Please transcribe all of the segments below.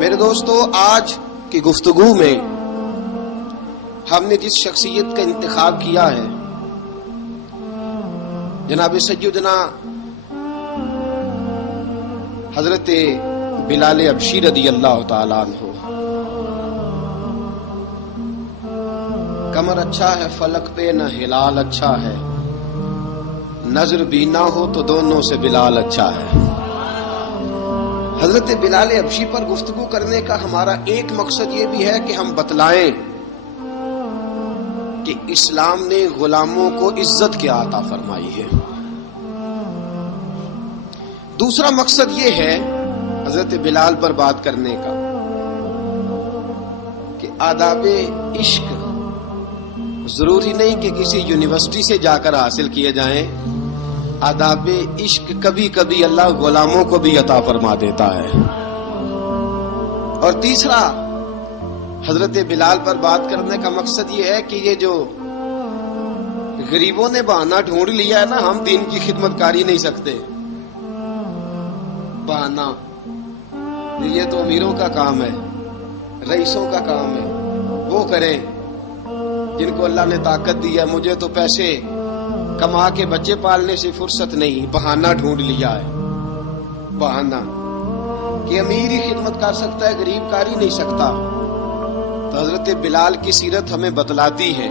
میرے دوستو، آج کی گفتگو میں ہم نے جس شخصیت کا انتخاب کیا ہے جناب سیدنا حضرت بلال حبشی رضی اللہ تعالیٰ عنہ۔ کمر اچھا ہے فلک پہ نہ ہلال اچھا ہے، نظر بھی نہ ہو تو دونوں سے بلال اچھا ہے۔ حضرت بلال حبشی پر گفتگو کرنے کا ہمارا ایک مقصد یہ بھی ہے کہ ہم بتلائیں کہ اسلام نے غلاموں کو عزت کیا عطا فرمائی ہے۔ دوسرا مقصد یہ ہے حضرت بلال پر بات کرنے کا کہ آداب عشق ضروری نہیں کہ کسی یونیورسٹی سے جا کر حاصل کیے جائیں، آداب عشق کبھی کبھی اللہ غلاموں کو بھی عطا فرما دیتا ہے۔ اور تیسرا حضرت بلال پر بات کرنے کا مقصد یہ ہے کہ یہ جو غریبوں نے بہانہ ڈھونڈ لیا ہے نا، ہم دین کی خدمت کاری نہیں سکتے، بہانہ یہ تو امیروں کا کام ہے، رئیسوں کا کام ہے، وہ کریں جن کو اللہ نے طاقت دی ہے۔ مجھے تو پیسے کما کے بچے پالنے سے فرصت نہیں، بہانہ ڈھونڈ لیا ہے، بہانہ کہ امیر ہی خدمت کر سکتا ہے، غریب کر ہی نہیں سکتا۔ تو حضرت بلال کی سیرت ہمیں بتلاتی ہے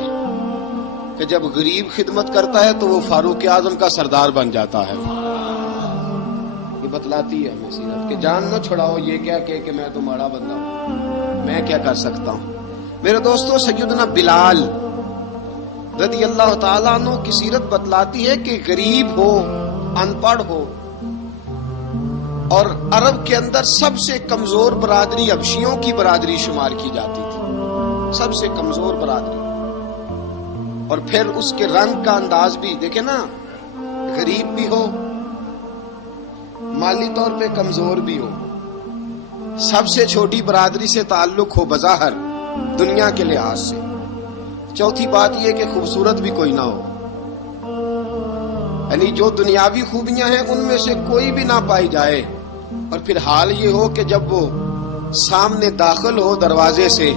کہ جب غریب خدمت کرتا ہے تو وہ فاروق اعظم کا سردار بن جاتا ہے۔ یہ بتلاتی ہے ہمیں سیرت کہ جان نہ چھڑاؤ یہ کیا کہ میں تمہارا بندہ ہوں، میں کیا کر سکتا ہوں۔ میرے دوستو، سیدنا بلال رضی اللہ تعالیٰ عنہ کی سیرت بتلاتی ہے کہ غریب ہو، ان پڑھ ہو، اور عرب کے اندر سب سے کمزور برادری حبشیوں کی برادری شمار کی جاتی تھی، سب سے کمزور برادری۔ اور پھر اس کے رنگ کا انداز بھی دیکھیں نا، غریب بھی ہو، مالی طور پہ کمزور بھی ہو، سب سے چھوٹی برادری سے تعلق ہو بظاہر دنیا کے لحاظ سے۔ چوتھی بات یہ کہ خوبصورت بھی کوئی نہ ہو، یعنی جو دنیاوی خوبیاں ہیں ان میں سے کوئی بھی نہ پائی جائے۔ اور پھر حال یہ ہو کہ جب وہ سامنے داخل ہو دروازے سے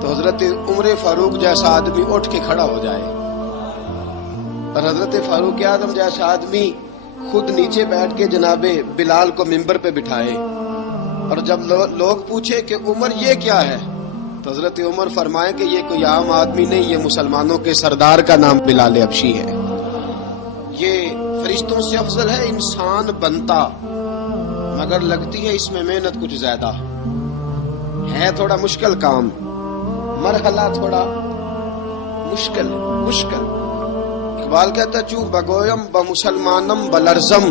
تو حضرت عمر فاروق جیسا آدمی اٹھ کے کھڑا ہو جائے، اور حضرت فاروق اعظم جیسا آدمی خود نیچے بیٹھ کے جناب بلال کو منبر پہ بٹھائے، اور جب لوگ پوچھے کہ عمر یہ کیا ہے تو حضرت عمر فرمائے کہ یہ کوئی عام آدمی نہیں، یہ مسلمانوں کے سردار کا نام بلال حبشی ہے، یہ فرشتوں سے افضل ہے، انسان بنتا مگر لگتی ہے اس میں محنت کچھ زیادہ ہے، تھوڑا مشکل کام، مرحلہ تھوڑا مشکل۔ اقبال کہتا چوک بگویم بمسلمانم بلرزم،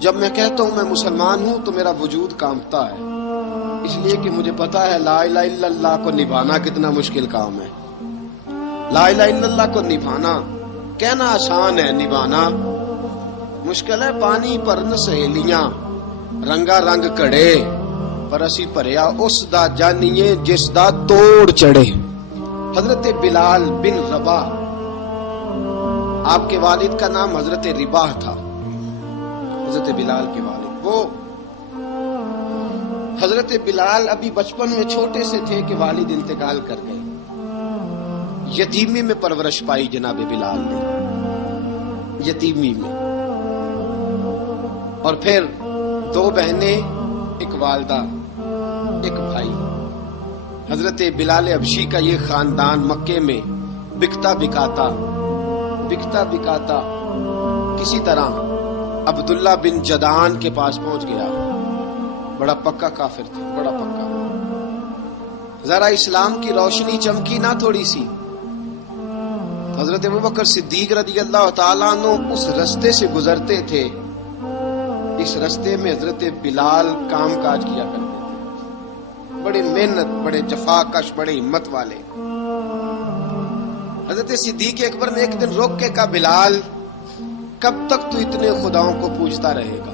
جب میں کہتا ہوں میں مسلمان ہوں تو میرا وجود کانپتا ہے، اس لیے کہ مجھے پتا ہے لا الہ الا اللہ کو نبھانا کتنا مشکل کام ہے۔ لا الہ الا اللہ کو نبھانا کہنا آسان ہے، نبھانا مشکل ہے۔ پانی پر نہ سہیلیاں رنگا رنگ کڑے، پر اسی پریا اس دا جانیے جس دا توڑ چڑھے۔ حضرت بلال بن رباح، آپ کے والد کا نام حضرت رباح تھا، حضرت بلال کے والد۔ وہ حضرت بلال ابھی بچپن میں چھوٹے سے تھے کہ والد انتقال کر گئے، یتیمی میں پرورش پائی جناب بلال نے، یتیمی میں۔ اور پھر دو بہنیں، ایک والدہ، ایک بھائی۔ حضرت بلال حبشی کا یہ خاندان مکے میں بکتا بکاتا کسی طرح عبداللہ بن جدعان کے پاس پہنچ گیا۔ بڑا پکا کافر تھا، بڑا پکا۔ ذرا اسلام کی روشنی چمکی نہ تھوڑی سی، حضرت ابوبکر صدیق رضی اللہ تعالیٰ عنہ اس رستے سے گزرتے تھے، اس رستے میں حضرت بلال کام کاج کیا کرتے تھے، بڑے محنت، بڑے جفاکش، بڑے ہمت والے۔ حضرت صدیق اکبر نے ایک دن روک کے کہا، بلال کب تک تو اتنے خداؤں کو پوجتا رہے گا،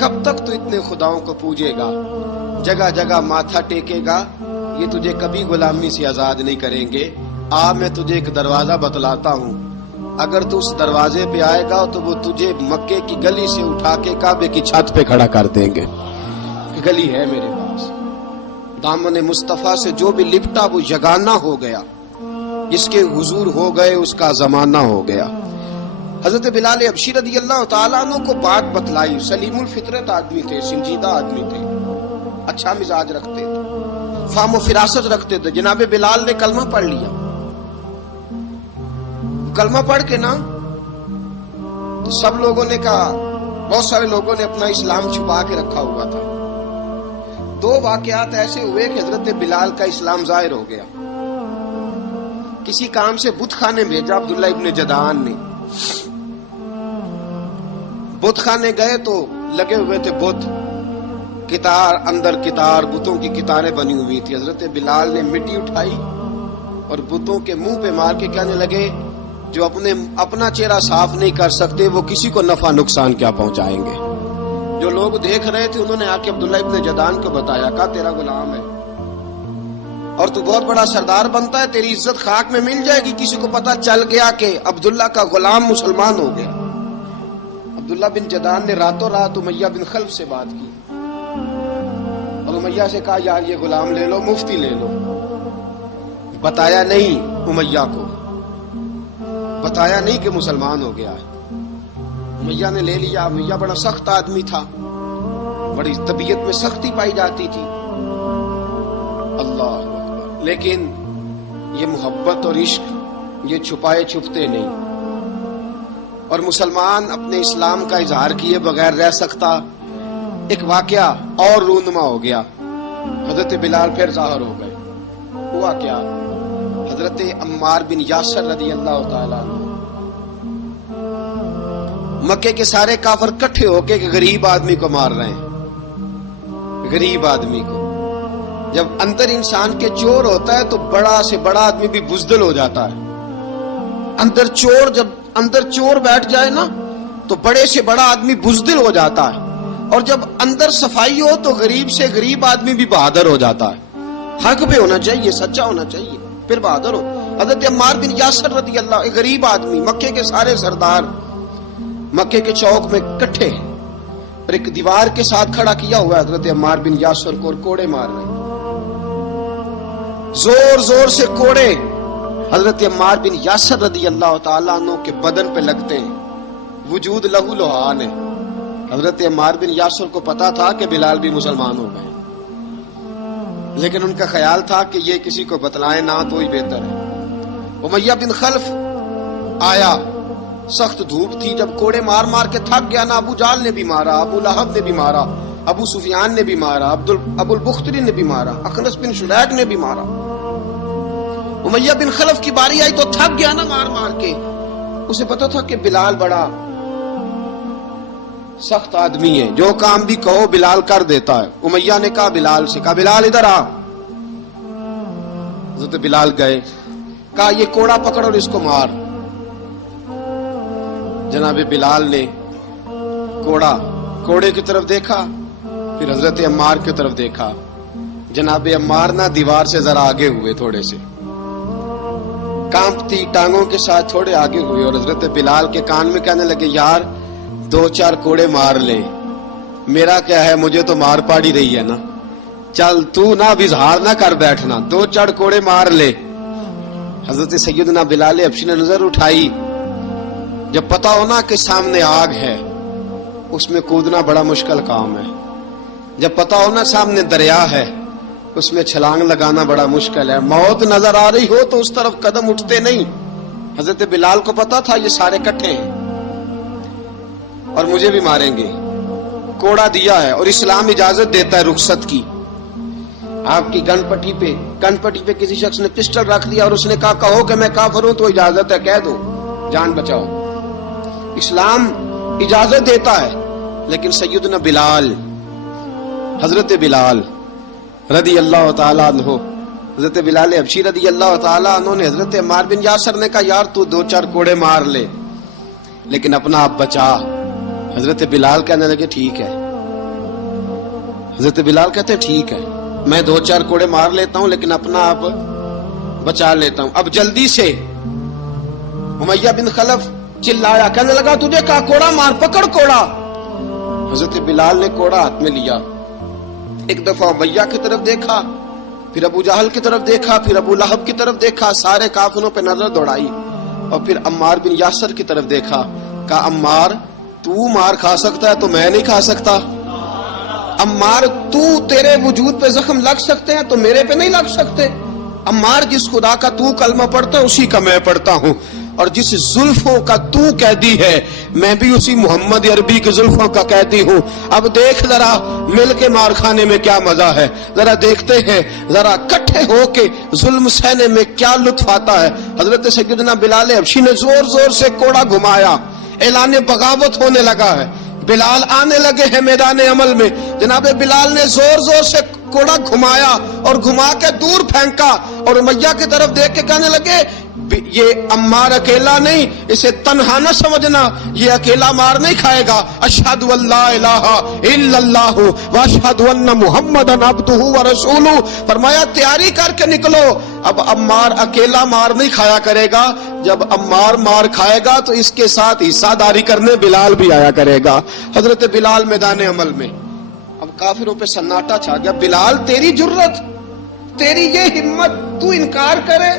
کب تک تو اتنے خداؤں کو پوجے گا، جگہ جگہ ماتھا ٹیکے گا، یہ تجھے کبھی غلامی سے آزاد نہیں کریں گے۔ میں تجھے ایک دروازہ بتلاتا ہوں، اگر تو اس دروازے پہ آئے گا تو وہ تجھے مکے کی گلی سے اٹھا کے کعبے کی چھت پہ کھڑا کر دیں گے۔ گلی ہے میرے پاس، دامن مصطفیٰ سے جو بھی لپٹا وہ یگانہ ہو گیا، جس کے حضور ہو گئے اس کا زمانہ ہو گیا۔ حضرت بلال حبشی رضی اللہ تعالیٰ عنہ کو بات بتلائی، سلیم الفطرت آدمی تھے، سنجیدہ آدمی تھے، اچھا مزاج رکھتے تھے، فہم و فراست رکھتے تھے۔ جناب بلال نے کلمہ پڑھ لیا، کلمہ پڑھ کے نا تو سب لوگوں نے کہا، بہت سارے لوگوں نے اپنا اسلام چھپا کے رکھا ہوا تھا۔ دو واقعات ایسے ہوئے کہ حضرت بلال کا اسلام ظاہر ہو گیا۔ کسی کام سے بت خانے بھیجا عبداللہ ابن جدعان نے، بت خانے گئے تو لگے ہوئے تھے بت، کتار اندر کتار، بتوں کی کتاریں بنی ہوئی تھی۔ حضرت بلال نے مٹی اٹھائی اور بتوں کے منہ پہ مار کے کہنے لگے، جو اپنا چہرہ صاف نہیں کر سکتے وہ کسی کو نفع نقصان کیا پہنچائیں گے۔ جو لوگ دیکھ رہے تھے انہوں نے آ کے عبداللہ ابن جدعان کو بتایا، کہا تیرا غلام ہے اور تو بہت بڑا سردار بنتا ہے، تیری عزت خاک میں مل جائے گی کسی کو پتا چل گیا کہ عبداللہ کا غلام مسلمان ہو گیا۔ عبداللہ بن جدعان نے راتوں رات امیہ بن خلف سے بات کی اور امیہ سے کہا، یار یہ غلام لے لو، مفتی لے لو۔ بتایا نہیں امیہ کو، بتایا نہیں کہ مسلمان ہو گیا ہے۔ امیہ نے لے لیا۔ امیہ بڑا سخت آدمی تھا، بڑی طبیعت میں سختی پائی جاتی تھی، اللہ اکبر، لیکن یہ محبت اور عشق یہ چھپائے چھپتے نہیں، اور مسلمان اپنے اسلام کا اظہار کیے بغیر رہ سکتا۔ ایک واقعہ اور رونما ہو گیا، حضرت بلال پھر ظاہر ہو گئے۔ ہوا کیا؟ حضرت عمار بن یاسر رضی اللہ تعالیٰ عنہ، مکے کے سارے کافر کٹھے ہو کے ایک غریب آدمی کو مار رہے ہیں، غریب آدمی کو۔ جب اندر انسان کے چور ہوتا ہے تو بڑا سے بڑا آدمی بھی بزدل ہو جاتا ہے۔ جب اندر چور بیٹھ جائے نا تو بڑے سے بڑا آدمی بزدل ہو جاتا ہے، اور جب اندر صفائی ہو تو غریب سے غریب آدمی بھی بہادر ہو جاتا ہے۔ حق پہ ہونا چاہیے، سچا ہونا چاہیے، پھر بہادر ہو۔ حضرت عمار بن یاسر رضی اللہ، ایک غریب آدمی، مکے کے سارے سردار مکے کے چوک میں کٹھے اور ایک دیوار کے ساتھ کھڑا کیا ہوا ہے حضرت عمار بن یاسر کو، اور کوڑے مار رہے ہیں، زور زور سے کوڑے حضرت عمار بن یاسر رضی اللہ تعالیٰ عنہ کے بدن پہ لگتے ہیں، وجود لہو لہان ہے۔ حضرت عمار بن یاسر کو پتا تھا کہ بلال بھی مسلمان ہو گئے، لیکن ان کا خیال تھا کہ یہ کسی کو بتلائے نہ تو ہی بہتر ہے۔ امیہ بن خلف آیا، سخت دھوپ تھی، جب کوڑے مار مار کے تھک گیا نا، ابو جال نے بھی مارا، ابو لہب نے بھی مارا، ابو سفیان نے بھی مارا، ابو البختری نے بھی مارا، اخنس بن شلیک نے بھی مارا۔ امیہ بن خلف کی باری آئی تو تھک گیا نا مار مار کے، اسے پتا تھا کہ بلال بڑا سخت آدمی ہے، جو کام بھی کہو بلال کر دیتا ہے۔ امیہ نے کہا بلال سے، کہا بلال ادھر آ۔ حضرت بلال گئے، کہا یہ کوڑا پکڑ اور اس کو مار۔ جناب بلال نے کوڑے کی طرف دیکھا، پھر حضرت عمار کی طرف دیکھا۔ جناب عمار نہ دیوار سے ذرا آگے ہوئے، تھوڑے سے کانپتی ٹانگوں کے ساتھ تھوڑے آگے ہوئے، اور حضرت بلال کے کان میں کہنے لگے، یار 2-4 کوڑے مار لے، میرا کیا ہے، مجھے تو مار پاڑی رہی ہے نا، چل تو نہ اب اظہار نہ کر بیٹھنا، 2-4 کوڑے مار لے۔ حضرت سیدنا بلال حبشی نے نظر اٹھائی، جب پتا ہونا کہ سامنے آگ ہے اس میں کودنا بڑا مشکل کام ہے، جب پتا ہونا سامنے دریا ہے اس میں چھلانگ لگانا بڑا مشکل ہے، موت نظر آ رہی ہو تو اس طرف قدم اٹھتے نہیں۔ حضرت بلال کو پتا تھا یہ سارے کٹھے ہیں اور مجھے بھی ماریں گے، کوڑا دیا ہے، اور اسلام اجازت دیتا ہے رخصت کی۔ آپ کی گن پٹی پہ کسی شخص نے پسٹل رکھ دیا اور اس نے کہا کہو کہ میں کافر ہوں تو اجازت ہے، کہہ دو، جان بچاؤ، اسلام اجازت دیتا ہے۔ لیکن سیدنا بلال، حضرت بلال رضی اللہ تعالیٰ عنہ، حضرت بلال حبشی رضی اللہ تعالیٰ عنہ نے حضرت عمار بن یاسر نے کہا یار تو 2-4 کوڑے مار لے لیکن اپنا آپ بچا۔ حضرت بلال کہنے لگے ٹھیک ہے، حضرت بلال کہتے ٹھیک ہے، میں 2-4 کوڑے مار لیتا ہوں لیکن اپنا آپ بچا لیتا ہوں۔ اب جلدی سے امیہ بن خلف چلایا، کہنے لگا تجھے کہا کوڑا مار، پکڑ کوڑا۔ حضرت بلال نے کوڑا ہاتھ میں لیا ایک دفعہ امیہ کی طرف دیکھا، پھر ابو جہل کی طرف دیکھا، پھر ابو لہب کی طرف دیکھا، سارے کافروں پہ نظر دوڑائی، اور پھر عمار بن یاسر کی طرف دیکھا، کہا عمار تو مار کھا سکتا ہے تو میں نہیں کھا سکتا، عمار تو تیرے وجود پہ زخم لگ سکتے ہیں تو میرے پہ نہیں لگ سکتے، عمار جس خدا کا تو کلمہ پڑھتا ہے اسی کا میں پڑھتا ہوں، اور جس زلفوں کا تو قیدی ہے میں بھی اسی محمد عربی کی زلفوں کا قیدی ہوں، اب دیکھ ذرا مل کے مار کھانے میں کیا مزہ ہے، ذرا دیکھتے ہیں ذرا اکٹھے ہو کے ظلم سہنے میں کیا لطف آتا ہے۔ حضرت سیدنا بلال حبشی نے زور زور سے کوڑا گھمایا، اعلان بغاوت ہونے لگا ہے، بلال آنے لگے ہیں میدان عمل میں، جناب بلال نے زور زور سے کوڑا گھمایا اور گھما کے دور پھینکا، اور امیہ کی طرف دیکھ کے کہنے لگے یہ عمار اکیلا نہیں، اسے تنہا نہ سمجھنا، یہ اکیلا مار نہیں کھائے گا، اشہد ان لا الہ الا اللہ واشہد ان محمدن عبدہ ورسولہ، فرمایا تیاری کر کے نکلو، اب عمار اکیلا مار نہیں کھایا کرے گا، جب عمار مار کھائے گا تو اس کے ساتھ حصہ داری کرنے بلال بھی آیا کرے گا۔ حضرت بلال میدان عمل میں، اب کافروں پہ سناٹا چھا گیا، بلال تیری جرت، تیری یہ ہمت، تو انکار کرے،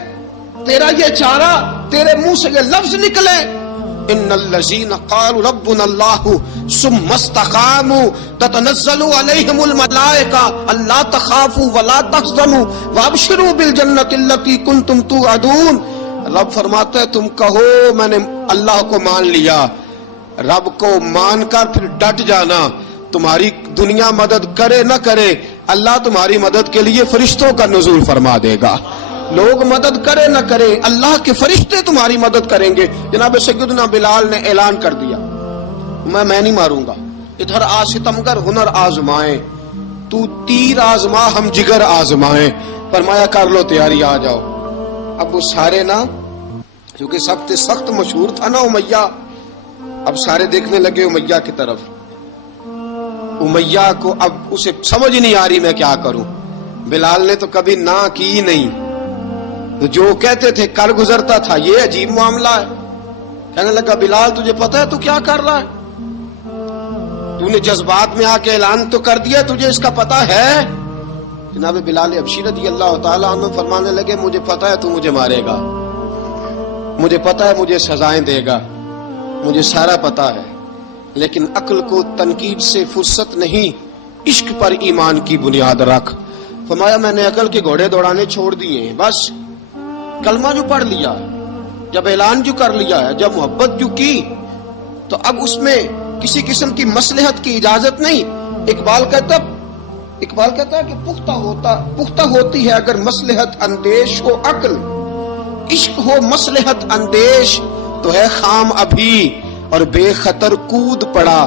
تیرا یہ چارہ، تیرے منہ سے یہ لفظ نکلے، ان الذین قالوا ربنا اللہ ثم استقاموا تتنزل علیہم الملائکہ الا تخافوا ولا تحزنوا وابشروا بالجنۃ التی کنتم توعدون۔ رب فرماتا ہے تم کہو میں نے اللہ کو مان لیا، رب کو مان کر پھر ڈٹ جانا، تمہاری دنیا مدد کرے نہ کرے اللہ تمہاری مدد کے لیے فرشتوں کا نزول فرما دے گا، لوگ مدد کرے نہ کرے اللہ کے فرشتے تمہاری مدد کریں گے۔ جناب سیدنا بلال نے اعلان کر دیا میں نہیں ماروں گا، ادھر آ ستمگر ہنر آزمائیں، تو تیر آزما ہم جگر آزمائیں، فرمایا کر لو تیاری آ جاؤ۔ اب وہ سارے نا کیونکہ سخت مشہور تھا نا امیہ، اب سارے دیکھنے لگے امیہ کی طرف، امیہ کو اب اسے سمجھ نہیں آ رہی میں کیا کروں، بلال نے تو کبھی نہ کی نہیں، جو کہتے تھے کر گزرتا تھا، یہ عجیب معاملہ ہے، کہنے لگا بلال تجھے پتا ہے تو کیا کر رہا ہے، تو نے جذبات میں آ کے اعلان تو کر دیا، تجھے اس کا پتا ہے؟ جناب بلال حبشی رضی اللہ تعالیٰ عنہ فرمانے لگے مجھے پتا ہے تو مجھے مارے گا، مجھے پتا ہے مجھے سزائیں دے گا، مجھے سارا پتا ہے، لیکن عقل کو تنقید سے فرصت نہیں، عشق پر ایمان کی بنیاد رکھ۔ فرمایا میں نے عقل کے گھوڑے دوڑانے چھوڑ دیے ہیں، بس کلمہ جو پڑھ لیا، جب اعلان جو کر لیا ہے، جب محبت جو کی تو اب اس میں کسی قسم کی مصلحت کی اجازت نہیں۔ اقبال کہتا ہے کہ پختہ ہوتی ہے اگر مصلحت اندیش ہو عقل، عشق ہو مصلحت اندیش تو ہے خام ابھی، اور بے خطر کود پڑا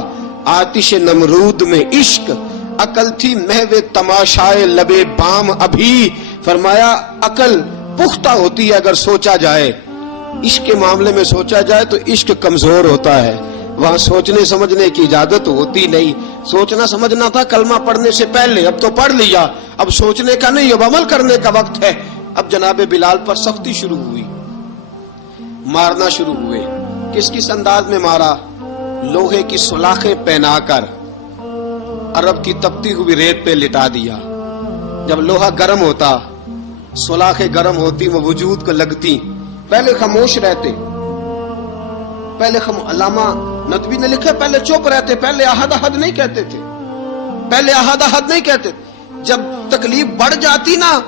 آتش نمرود میں عشق، عقل تھی محو تماشائے لبے بام ابھی۔ فرمایا عقل پختہ ہوتی ہے اگر سوچا جائے، عشق کے معاملے میں سوچا جائے تو عشق کمزور ہوتا ہے، وہاں سوچنے سمجھنے کی اجازت ہوتی نہیں۔ سوچنا سمجھنا تھا کلمہ پڑھنے سے پہلے، اب تو پڑھ لیا، اب سوچنے کا نہیں، اب عمل کرنے کا وقت ہے۔ اب جناب بلال پر سختی شروع ہوئی، مارنا شروع ہوئے۔ کس انداز میں مارا؟ لوہے کی سلاخیں پہنا کر عرب کی تپتی ہوئی ریت پہ لٹا دیا۔ جب لوہا گرم ہوتا، سلاخیں گرم ہوتی، وہ وجود کو لگتی، پہلے خاموش رہتے، پہلے علامہ ندوی نے لکھا پہلے چپ رہتے، پہلے احد احد نہیں کہتے تھے، پہلے احد احد نہیں کہتے، جب تکلیف بڑھ جاتی نا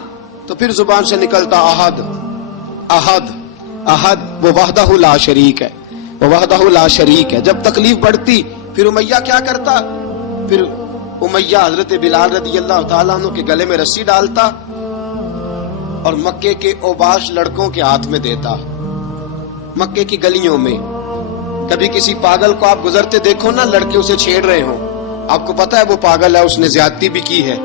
تو پھر زبان سے نکلتا احد احد احد، وہ وحدہ لا شریک ہے، وہ وحدہ لا شریک ہے۔ جب تکلیف بڑھتی پھر امیہ کیا کرتا؟ پھر امیہ حضرت بلال رضی اللہ تعالیٰ عنہ کے گلے میں رسی ڈالتا اور مکے کے اوباش لڑکوں کے ہاتھ میں دیتا، مکے کی گلیوں میں۔ کبھی کسی پاگل کو آپ گزرتے دیکھو نا، لڑکے اسے چھیڑ رہے ہوں، آپ کو پتا ہے وہ پاگل ہے، اس نے زیادتی بھی کی ہے،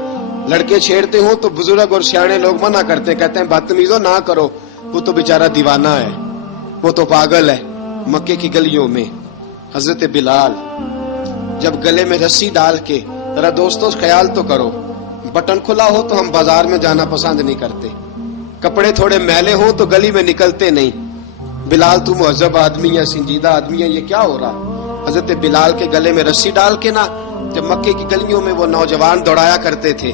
لڑکے چھیڑتے ہوں تو بزرگ اور سیانے لوگ منع کرتے، کہتے ہیں بدتمیزوں نہ کرو، وہ تو بیچارہ دیوانہ ہے، وہ تو پاگل ہے۔ مکے کی گلیوں میں حضرت بلال جب گلے میں رسی ڈال کے، ذرا دوستوں خیال تو کرو، بٹن کھلا ہو تو ہم بازار میں جانا پسند نہیں کرتے، کپڑے تھوڑے میلے ہوں تو گلی میں نکلتے نہیں۔ بلال تو مہذب آدمی ہے، سنجیدہ آدمی ہے، یہ کیا ہو رہا؟ حضرت بلال کے گلے میں رسی ڈال کے نا جب مکے کی گلیوں میں وہ نوجوان دوڑایا کرتے تھے،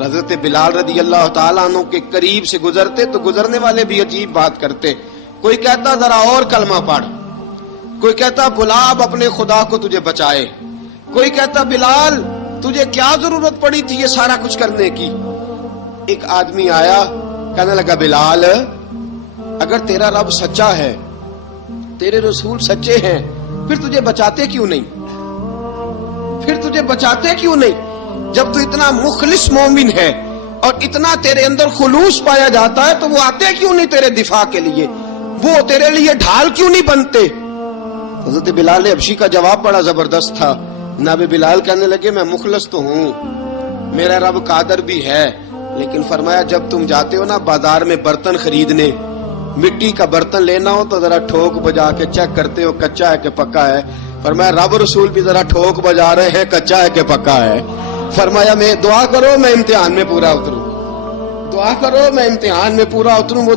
حضرت بلال رضی اللہ تعالیٰ عنہ کے قریب سے گزرتے تو گزرنے والے بھی عجیب بات کرتے. کوئی کہتا ذرا اور کلمہ پڑھ، کوئی کہتا بلا اب اپنے خدا کو تجھے بچائے، کوئی کہتا بلال تجھے کیا ضرورت پڑی تھی یہ سارا کچھ کرنے کی. ایک آدمی آیا کہنے لگا بلال اگر تیرا رب سچا ہے، تیرے رسول سچے ہیں، پھر تجھے بچاتے کیوں نہیں؟ پھر تجھے بچاتے کیوں نہیں؟ جب تو اتنا مخلص مومن ہے اور اتنا تیرے اندر خلوص پایا جاتا ہے تو وہ آتے کیوں نہیں تیرے دفاع کے لیے؟ وہ تیرے لیے ڈھال کیوں نہیں بنتے؟ حضرت بلال حبشی کا جواب بڑا زبردست تھا. جناب بلال کہنے لگے میں مخلص تو ہوں، میرا رب قادر بھی ہے، لیکن فرمایا جب تم جاتے ہو نا بازار میں برتن خریدنے، مٹی کا برتن لینا ہو تو ذرا ٹھوک بجا کے چیک کرتے ہو کچا ہے کہ پکا ہے. فرمایا رب رسول بھی ذرا ٹھوک بجا رہے ہیں کچا ہے کہ پکا ہے. فرمایا میں دعا کرو میں امتحان میں پورا اتروں، دعا کرو میں امتحان میں پورا اتروں. وہ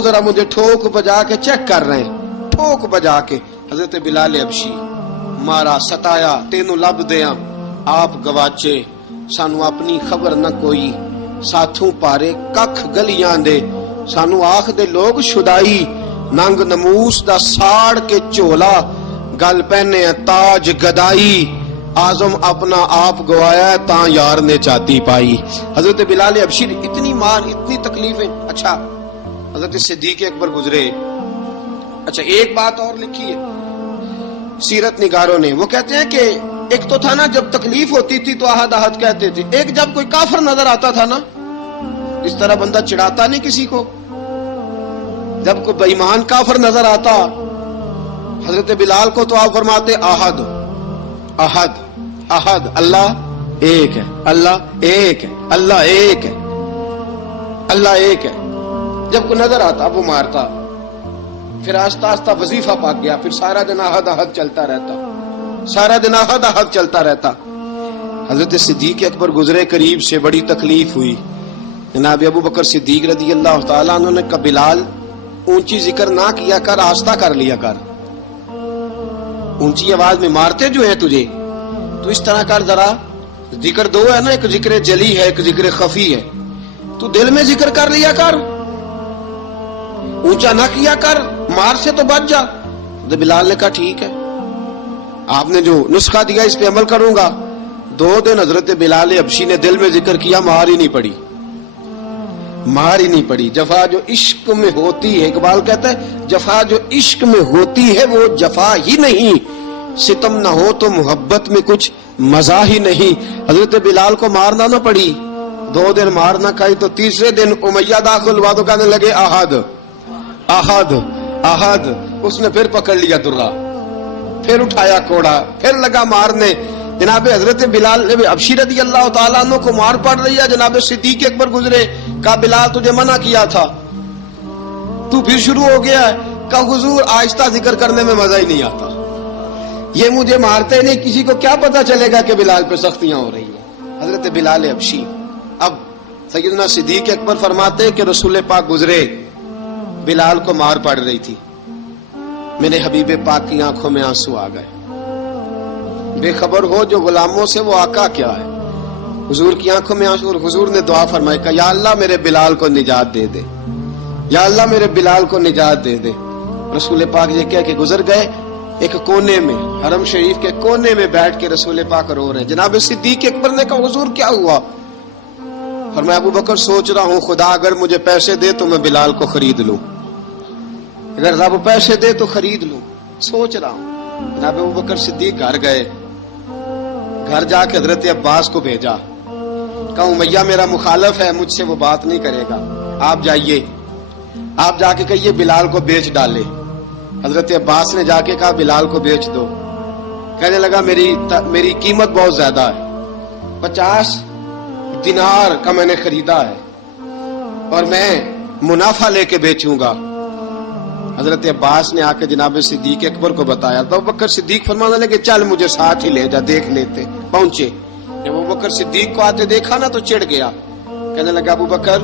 ذرا مجھے ٹھوک بجا کے چیک کر رہے ہیں، ٹھوک بجا کے. حضرت بلال حبشی مارا ستایا تینوں لب دیاں آپ گواچے، سانو اپنی خبر نہ کوئی، ساتھوں پارے ککھ گلیاں دے، سانو آخ دے لوگ شدائی، ننگ نموس دا ساڑ کے چولا، گل پہنے تاج گدائی، آزم اپنا آپ گوایا تاں یار نے چاتی پائی. حضرت بلال حبشی اتنی مار اتنی تکلیفیں. اچھا حضرت صدیق اکبر گزرے. اچھا ایک بات اور لکھی ہے سیرت نگاروں نے، وہ کہتے ہیں کہ ایک تو تھا نا جب تکلیف ہوتی تھی تو احد احد کہتے تھے، ایک جب کوئی کافر نظر آتا تھا نا اس طرح بندہ چڑھاتا نہیں کسی کو، جب کوئی بے ایمان کافر نظر آتا حضرت بلال کو تو آپ فرماتے احد احد احد، اللہ ایک ہے، اللہ ایک ہے، اللہ ایک ہے، اللہ ایک ہے. جب کوئی نظر آتا وہ مارتا، پھر آہستہ آہستہ وظیفہ پاک گیا، پھر سارا دن احد احد چلتا رہتا، سارا دن احد احد چلتا رہتا. حضرت صدیق اکبر گزرے قریب سے، بڑی تکلیف ہوئی. جناب ابو بکر صدیق رضی اللہ تعالیٰ عنہ نے کہا بلال اونچی ذکر نہ کیا کر، آہستہ کر لیا کر، اونچی آواز میں مارتے جو ہے تجھے تو اس طرح کر، ذرا ذکر دو ہے نا، ایک ذکر جلی ہے ایک ذکر خفی ہے، تو دل میں ذکر کر لیا کر، اونچا نہ کیا کر، مار سے تو بچ جا. تو بلال نے کہا ٹھیک ہے، آپ نے جو نسخہ دیا اس پہ عمل کروں گا. 2 دن حضرت بلال حبشی نے دل میں ذکر کیا، مار ہی نہیں پڑی، مار ہی نہیں پڑی. جفا جو عشق میں ہوتی ہے، اقبال کہتا ہے جفا جو عشق میں ہوتی ہے وہ جفا ہی نہیں، ستم نہ ہو تو محبت میں کچھ مزہ ہی نہیں. حضرت بلال کو مارنا نہ پڑی، 2 دن مار نہ کھائی تو تیسرے دن امیہ داخل ہوا تو کہنے لگے احد احد احد. اس نے پھر پکڑ لیا درہ، پھر اٹھایا کوڑا، پھر لگا مارنے. جناب حضرت بلال حبشی رضی اللہ تعالیٰ عنہ کو مار پڑ رہی ہے. جناب صدیق اکبر گزرے، کہا بلال تجھے منع کیا تھا، تو پھر شروع ہو گیا ہے. کہا حضور آہستہ ذکر کرنے میں مزہ ہی نہیں آتا، یہ مجھے مارتے نہیں، کسی کو کیا پتا چلے گا کہ بلال پہ سختیاں ہو رہی ہیں. حضرت بلال حبشی. اب سیدنا صدیق اکبر فرماتے کہ رسول پاک گزرے، بلال کو مار پڑ رہی تھی، میرے حبیب پاک کی آنکھوں میں آنسو آ گئے. بے خبر ہو جو غلاموں سے وہ آقا کیا ہے. حضور کی آنکھوں میں آنسو، اور حضور نے دعا فرمائی کہ یا اللہ میرے بلال کو نجات دے دے، یا اللہ میرے بلال کو نجات دے دے. رسول پاک یہ کہہ کے گزر گئے. ایک کونے میں حرم شریف کے کونے میں بیٹھ کے رسول پاک رو رہے ہیں. جناب صدیق اکبر نے کہا حضور کیا ہوا؟ فرمایا ابو بکر سوچ رہا ہوں خدا اگر مجھے پیسے دے تو میں بلال کو خرید لوں، اگر رب پیسے دے تو خرید لوں، سوچ رہا ہوں. جناب ابو بکر صدیق گھر گئے، گھر جا کے حضرت عباس کو بھیجا، کہا امیہ میرا مخالف ہے، مجھ سے وہ بات نہیں کرے گا، آپ جائیے، آپ جا کے کہیے بلال کو بیچ ڈالے. حضرت عباس نے جا کے کہا بلال کو بیچ دو. کہنے لگا میری قیمت بہت زیادہ ہے، 50 دینار کا میں نے خریدا ہے اور میں منافع لے کے بیچوں گا. حضرت عباس نے آ کے جناب صدیق اکبر کو بتایا تو ابو بکر صدیق فرمانے لگے چل مجھے ساتھ ہی لے جا، دیکھ لیتے. پہنچے، جب ابو بکر صدیق کو آتے دیکھا نا تو چڑ گیا. کہنے لگا ابو بکر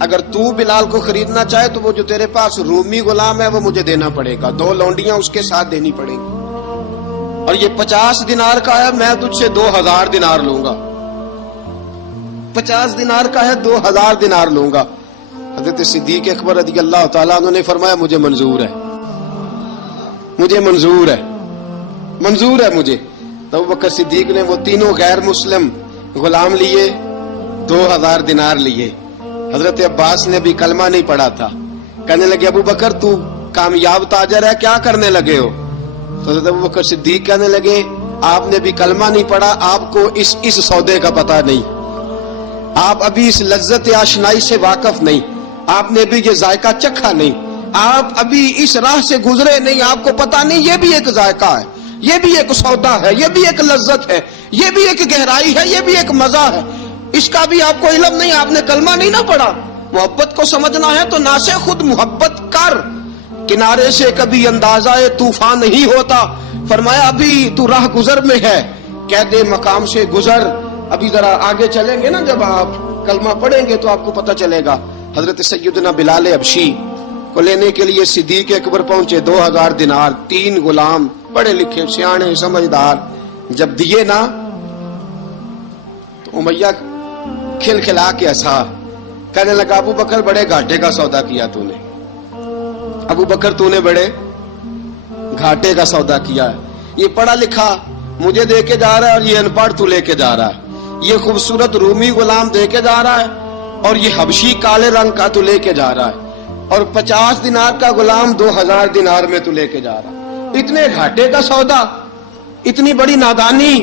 اگر تو بلال کو خریدنا چاہے تو وہ جو تیرے پاس رومی غلام ہے وہ مجھے دینا پڑے گا، 2 لونڈیاں اس کے ساتھ دینی پڑے گی. اور یہ 50 دینار کا ہے، میں تجھ سے 2000 دینار لوں گا. 50 دینار کا ہے، 2000 دینار لوں گا. حضرت صدیق اکبر رضی اللہ تعالیٰ عنہ نے فرمایا مجھے منظور ہے، مجھے منظور ہے، منظور ہے مجھے. تو ابو بکر صدیق نے وہ تینوں غیر مسلم غلام لیے، 2000 دینار لیے. حضرت عباس نے بھی کلمہ نہیں پڑھا تھا. کہنے لگے ابو بکر تو کامیاب تاجر ہے، کیا کرنے لگے ہو؟ تو حضرت ابو بکر صدیق کہنے لگے آپ نے بھی کلمہ نہیں پڑھا، آپ کو اس سودے کا پتہ نہیں، آپ ابھی اس لذت آشنائی سے واقف نہیں، آپ نے بھی یہ ذائقہ چکھا نہیں، آپ ابھی اس راہ سے گزرے نہیں، آپ کو پتہ نہیں یہ بھی ایک ذائقہ ہے، یہ بھی ایک سودا ہے، یہ بھی ایک لذت ہے، یہ بھی ایک گہرائی ہے، یہ بھی ایک مزہ ہے. اس کا بھی آپ کو علم نہیں، آپ نے کلمہ نہیں نہ پڑھا. محبت کو سمجھنا ہے تو نہ سے خود محبت کر. کنارے سے کبھی اندازہ طوفان نہیں ہوتا. فرمایا ابھی تو راہ گزر میں ہے، کہہ دے مقام سے گزر. ابھی ذرا آگے چلیں گے نا، جب آپ کلمہ پڑھیں گے تو آپ کو پتہ چلے گا. حضرت سیدنا بلال حبشی کو لینے کے لیے صدیق اکبر پہنچے. 2000 دینار، 3 غلام پڑھے لکھے سیانے سمجھدار. جب دیے نا تو امیہ کھل کھلا کے ہنسا، کہنے لگا ابو بکر بڑے گھاٹے کا سودا کیا تو نے، ابو بکر تو نے بڑے گھاٹے کا سودا کیا ہے. یہ پڑھا لکھا مجھے دے کے جا رہا ہے اور یہ ان پڑھ تو لے کے جا رہا ہے. یہ خوبصورت رومی غلام دے کے جا رہا ہے اور یہ حبشی کالے رنگ کا تو لے کے جا رہا ہے. اور 50 دینار کا غلام 2000 دینار میں تو لے کے جا رہا ہے. اتنے گھاٹے کا سودا، اتنی بڑی نادانی.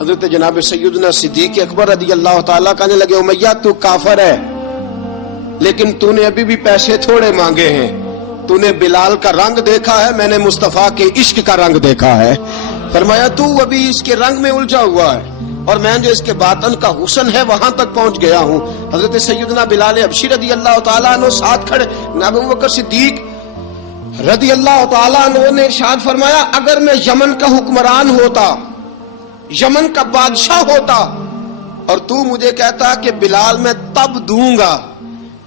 حضرت جناب سیدنا صدیق اکبر رضی اللہ تعالیٰ کہنے لگے امیہ تو کافر ہے، لیکن تو نے ابھی بھی پیسے تھوڑے مانگے ہیں. تو نے بلال کا رنگ دیکھا ہے، میں نے مصطفیٰ کے عشق کا رنگ دیکھا ہے. فرمایا تو ابھی اس کے رنگ میں الجھا ہوا ہے اور میں جو اس کے باطن کا حسن ہے وہاں تک پہنچ گیا ہوں. حضرت سیدنا بلال حبشی رضی اللہ تعالیٰ عنہ ساتھ کھڑے. ابو بکر صدیق رضی اللہ تعالیٰ عنہ نے ارشاد فرمایا اگر میں یمن کا حکمران ہوتا، یمن کا بادشاہ ہوتا، اور تو مجھے کہتا کہ بلال میں تب دوں گا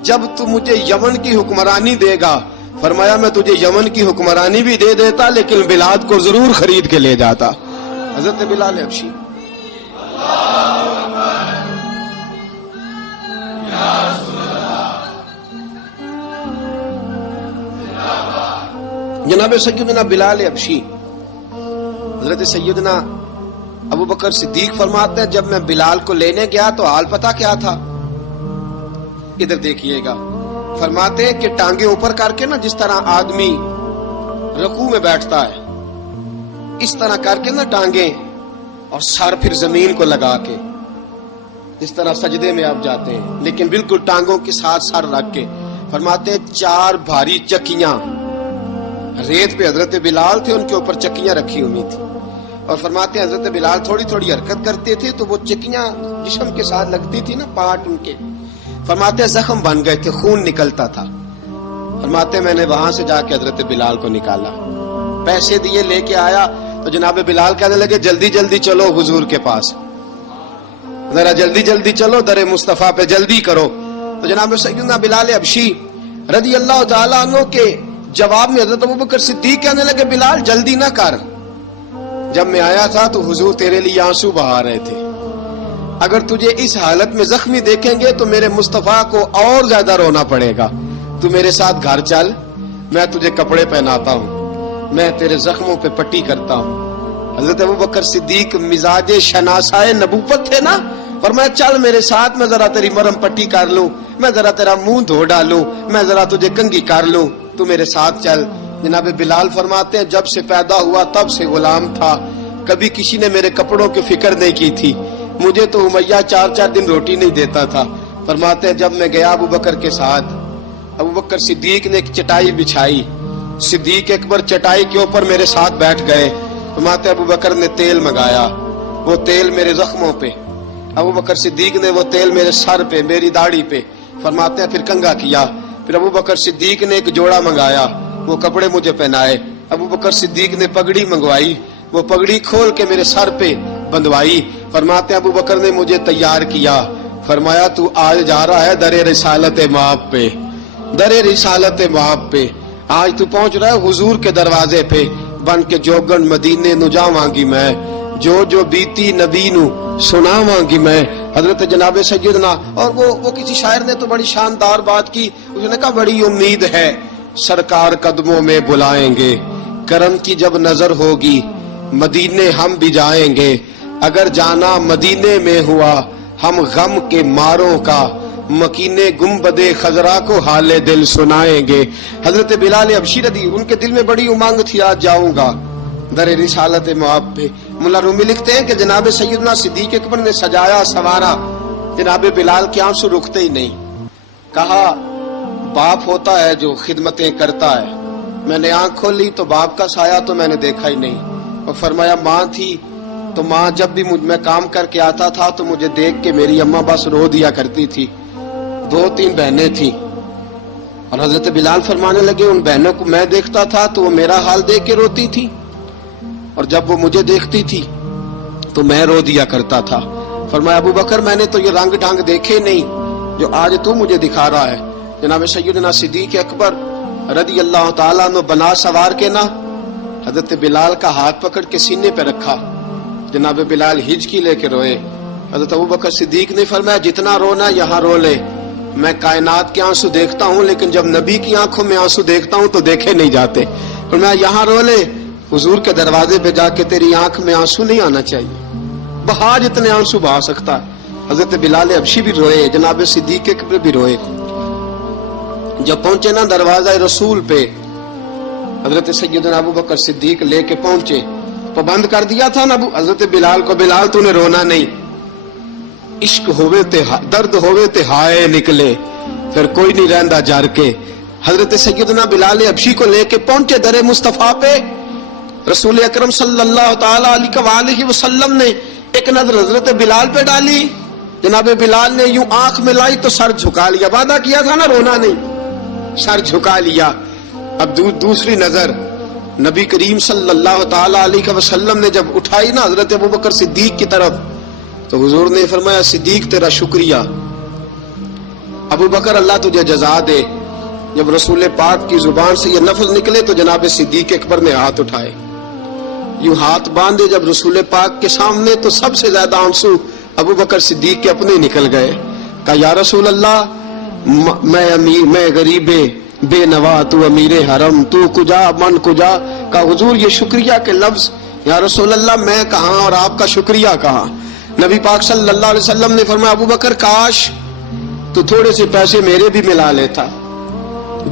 جب تو مجھے یمن کی حکمرانی دے گا. فرمایا میں تجھے یمن کی حکمرانی بھی دے دیتا لیکن بلال کو ضرور خرید کے لے جاتا. حضرت بلال حبشی جناب سیدنا بلال حبشی. حضرت سیدنا ابو بکر صدیق فرماتے ہیں جب میں بلال کو لینے گیا تو حال پتہ کیا تھا؟ ادھر دیکھیے گا. فرماتے ہیں کہ ٹانگیں اوپر کر کے نا، جس طرح آدمی رکوع میں بیٹھتا ہے اس طرح کر کے نا ٹانگیں، اور سر پھر زمین کو لگا کے جس طرح سجدے میں آپ جاتے ہیں، لیکن بالکل ٹانگوں کے ساتھ سر رکھ کے. فرماتے ہیں 4 بھاری چکیاں ریت پہ حضرت بلال تھے، ان کے اوپر چکیاں رکھی ہوئی تھی. اور فرماتے ہیں حضرت بلال تھوڑی تھوڑی حرکت کرتے تھے تو وہ چکیاں جسم کے ساتھ لگتی تھی نا، پارٹ ان کے. فرماتے ہیں زخم بن گئے تھے، خون نکلتا تھا. فرماتے ہیں میں نے وہاں سے جا کے حضرت بلال کو نکالا، پیسے دیے، لے کے آیا تو جناب بلال کہنے لگے جلدی جلدی چلو حضور کے پاس، ذرا جلدی جلدی چلو، در مصطفیٰ پہ جلدی کرو. تو جناب سیدنا بلال حبشی رضی اللہ تعالیٰ عنہ کے جواب میں حضرت ابوبکر صدیق کہنے لگے بلال جلدی نہ کر، جب میں آیا تھا تو حضور تیرے لیے آنسو بہا رہے تھے. اگر تجھے اس حالت میں زخمی دیکھیں گے تو میرے مصطفیٰ کو اور زیادہ رونا پڑے گا. تو میرے ساتھ گھر چل، میں تجھے کپڑے پہناتا ہوں، میں تیرے زخموں پہ پٹی کرتا ہوں. حضرت ابوبکر صدیق مزاج شناسائے نبوت تھے نا. فرمایا چل میرے ساتھ، میں ذرا تیری مرہم پٹی کر لوں، میں ذرا تیرا منہ دھو ڈالوں، میں ذرا تجھے کنگھی کر لوں، تو میرے ساتھ چل. جناب بلال فرماتے ہیں جب سے پیدا ہوا تب سے غلام تھا، کبھی کسی نے میرے کپڑوں کی فکر نہیں کی تھی. مجھے تو امیہ 4 دن روٹی نہیں دیتا تھا. فرماتے ہیں جب میں گیا ابو بکر کے ساتھ، ابو بکر صدیق نے ایک چٹائی بچھائی، صدیق اکبر چٹائی کے اوپر میرے ساتھ بیٹھ گئے. فرماتے ابو بکر نے تیل منگایا، وہ تیل میرے زخموں پہ، ابو بکر صدیق نے وہ تیل میرے سر پہ، میری داڑھی پہ. فرماتے ہیں پھر کنگھا کیا. پھر ابو بکر صدیق نے ایک جوڑا منگایا، وہ کپڑے مجھے پہنائے. ابو بکر صدیق نے پگڑی منگوائی، وہ پگڑی کھول کے میرے سر پہ بندوائی. فرماتے ہیں ابو بکر نے مجھے تیار کیا. فرمایا تو آج جا رہا ہے در رسالت مآب پہ، در رسالت مآب پہ. آج تو پہنچ رہا ہے حضور کے دروازے پہ. بن کے جوگن مدینے نو جاواں میں، جو بیتی نبی نو سناواں میں۔ حضرت جناب سیدنا، اور وہ کسی شاعر نے تو بڑی شاندار بات کی، اس نے کہا بڑی امید ہے سرکار قدموں میں بلائیں گے، کرم کی جب نظر ہوگی مدینے ہم بھی جائیں گے، اگر جانا مدینے میں ہوا ہم غم کے ماروں کا، مکینے گنبد خضرا کو حال دل سنائیں گے۔ حضرت بلال حبشی رضی، ان کے دل میں بڑی امنگ تھی، آج جاؤں گا در رسالت معاب پہ۔ ملا رومی لکھتے ہیں کہ جناب سیدنا صدیق اکبر نے سجایا سوارا، جناب بلال کے آنسو رکتے ہی نہیں۔ کہا باپ ہوتا ہے جو خدمتیں کرتا ہے، میں نے آنکھ کھولی تو باپ کا سایہ تو میں نے دیکھا ہی نہیں، اور فرمایا ماں تھی تو ماں جب بھی میں کام کر کے آتا تھا تو مجھے دیکھ کے میری اماں بس رو دیا کرتی تھی، 2-3 بہنیں تھیں، اور حضرت بلال فرمانے لگے ان بہنوں کو میں دیکھتا تھا تو وہ میرا حال دیکھ کے روتی تھی، اور جب وہ مجھے دیکھتی تھی تو میں رو دیا کرتا تھا۔ فرمایا ابو بکر میں نے تو یہ رنگ ڈھنگ دیکھے نہیں جو آج تو مجھے دکھا رہا ہے۔ جناب سیدنا صدیق اکبر رضی اللہ تعالیٰ عنہ بنا سوار کے نا حضرت بلال کا ہاتھ پکڑ کے سینے پہ رکھا، جناب بلال ہچکی لے کے روئے۔ حضرت ابو بکر صدیق نے فرمایا جتنا رونا یہاں رو لے، میں کائنات کے آنسو دیکھتا ہوں لیکن جب نبی کی آنکھوں میں آنسو دیکھتا ہوں تو دیکھے نہیں جاتے، فرمایا یہاں رو لے، حضور کے دروازے پہ جا کے تیری آنکھ میں آنسو نہیں آنا چاہیے، بہا جتنے آنسو بہا سکتا ہے۔ حضرت بلال حبشی بھی روئے، جناب صدیق اکبر بھی روئے۔ جب پہنچے نا دروازہ رسول پہ، حضرت سیدنا ابو بکر صدیق لے کے پہنچے تو بند کر دیا تھا نا حضرت بلال کو، بلال تو نے رونا نہیں، عشق ہوئے تے درد ہوئے تے ہائے نکلے، پھر کوئی نہیں رہندا جار کے۔ حضرت سیدنا بلال حبشی کو لے کے پہنچے در مصطفیٰ پہ، رسول اکرم صلی اللہ تعالی علیہ وسلم نے ایک نظر حضرت بلال پہ ڈالی، جناب بلال نے یوں آنکھ ملائی تو سر جھکا لیا، وعدہ کیا تھا نا رونا نہیں، سر جھکا لیا۔ اب دوسری نظر نبی کریم صلی اللہ تعالی علیہ وسلم نے جب اٹھائی نا حضرت ابوبکر صدیق کی طرف تو حضور نے فرمایا صدیق تیرا شکریہ، ابو بکر اللہ تجھے جزا دے۔ جب رسول پاک کی زبان سے یہ لفظ نکلے تو جناب صدیق اکبر نے ہاتھ اٹھائے، یوں ہاتھ باندھے جب رسول پاک کے سامنے تو سب سے زیادہ آنسو ابو بکر صدیق کے اپنے نکل گئے۔ کہا یا رسول اللہ میں غریب بے نوا، تو امیر حرم، تو کجا من کجا۔ کہا حضور یہ شکریہ کے لفظ، یا رسول اللہ میں کہاں اور آپ کا شکریہ کہاں۔ نبی پاک صلی اللہ علیہ وسلم نے فرمایا ابو بکر کاش تو تھوڑے سے پیسے میرے بھی ملا لیتا،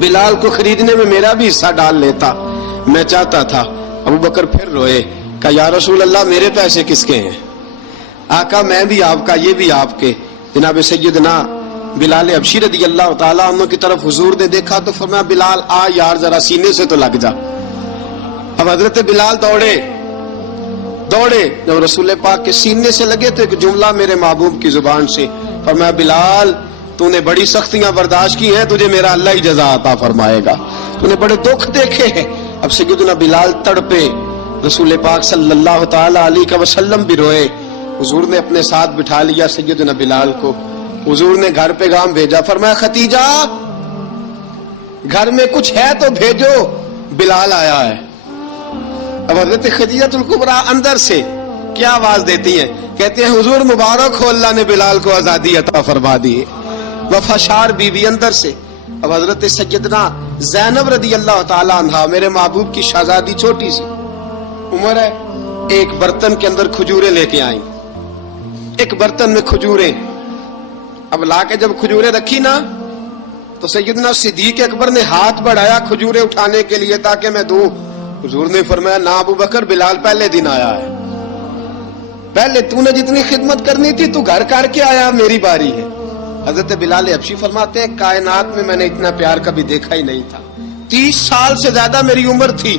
بلال کو خریدنے میں میرا بھی حصہ ڈال لیتا، میں چاہتا تھا۔ ابو بکر پھر روئے، کہا یا رسول اللہ میرے پیسے کس کے ہیں؟ آقا میں بھی آپ کا، یہ بھی آپ کے۔ جناب سیدنا بلال حبشی رضی اللہ تعالیٰ عنہ کی طرف حضور نے دیکھا تو فرمایا بلال آ یار ذرا سینے سے تو لگ جا۔ اب حضرت بلال دوڑے، جب رسول پاک کے سینے سے لگے تو ایک جملہ میرے محبوب کی زبان سے، فرمایا بلال تو نے بڑی سختیاں برداشت کی ہیں، تجھے میرا اللہ ہی جزا عطا فرمائے گا، تو نے بڑے دکھ دیکھے ہیں۔ اب سیدنا بلال تڑپے، رسول پاک صلی اللہ تعالی علیہ وسلم بھی روئے۔ حضور نے اپنے ساتھ بٹھا لیا سیدنا بلال کو، حضور نے گھر پیغام بھیجا، فرمایا ختیجہ گھر میں کچھ ہے تو بھیجو، بلال آیا ہے۔ اب حضرت خدیجہ الکبریٰ اندر سے کیا آواز دیتی ہیں، کہتے ہیں حضور مبارک ہو، اللہ نے بلال کو آزادی عطا فرما دی۔ وفاشار بیوی اندر سے۔ اب حضرت سیدنا زینب رضی اللہ تعالی عنہ میرے محبوب کی شہزادی، چھوٹی سی عمر ہے، ایک برتن کے اندر کھجوریں لے کے آئیں، ایک برتن میں کھجوریں۔ اب لا کے جب کھجوریں رکھی نا تو سیدنا صدیق اکبر نے ہاتھ بڑھایا کھجوریں اٹھانے کے لیے تاکہ میں دوں۔ حضور نے فرمایا نا ابو بکر، بلال پہلے دن آیا ہے، پہلے تو نے جتنی خدمت کرنی تھی تو گھر کر کے آیا، میری باری ہے۔ حضرت بلال حبشی فرماتے ہیں کائنات میں نے اتنا پیار کبھی دیکھا ہی نہیں تھا، 30 سال سے زیادہ میری عمر تھی،